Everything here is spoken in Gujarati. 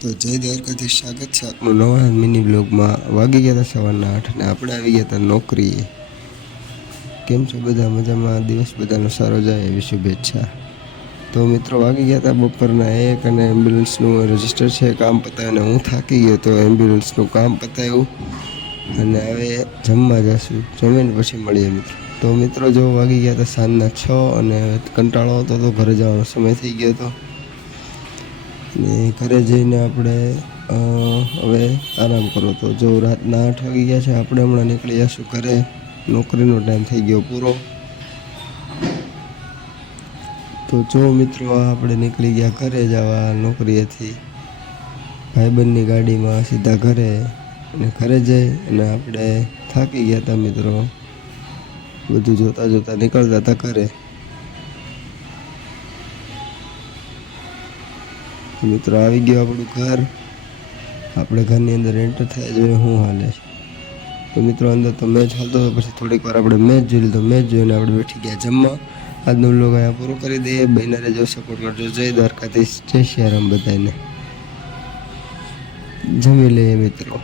તો જય દ્વારકાધીશ, સ્વાગત છે આપણું નવા મિની બ્લોગમાં। વાગી ગયા હતા 8:15 ને આપણે આવી ગયા હતા નોકરીએ। કેમ છો બધા? મજામાં? દિવસ બધાનો સારો જાય એવી શુભેચ્છા। તો મિત્રો વાગી ગયા હતા બપોરના 1 અને એમ્બ્યુલન્સનું રજિસ્ટર છે કામ પતાવીને હું થાકી ગયો તો એમ્બ્યુલન્સનું કામ પતાવ્યું અને હવે જમવા જશું। જમીને પછી મળીએ મિત્રો। તો મિત્રો જો વાગી ગયા હતા સાંજના 6 અને કંટાળો આવતો તો ઘરે જવાનો સમય થઈ ગયો હતો ને ઘરે જઈને આપણે હવે આરામ કરો। તો જો રાતના 8 વાગી ગયા છે, આપણે હમણાં નીકળી જઈશું ઘરે। નોકરીનો ટાઈમ થઈ ગયો પૂરો। તો જો મિત્રો આપણે નીકળી ગયા ઘરે જવા નોકરીએથી ભાઈબંધની ગાડીમાં સીધા ઘરે। અને ઘરે જઈ અને આપણે થાકી ગયા હતા મિત્રો, બધું જોતા જોતા નીકળતા હતા ઘરે। મિત્રો આવી ગયો આપણું ઘર। આપણે ઘરની અંદર એન્ટર થયા જોઈએ શું હાલે છે। તો મિત્રો અંદર તો મેચ હાલતો હતો, પછી થોડીક વાર આપણે મેચ જોઈ લીધો। મેચ જોઈને આપણે બેઠી ગયા જમવા। આજનો વ્લોગ અહીંયા પૂરો કરી દઈએ। બહેના રહેજો, સપોર્ટ કરજો। જય દ્વારકાધીશ, જય સિયારામ બધાને। જમી લઈએ મિત્રો।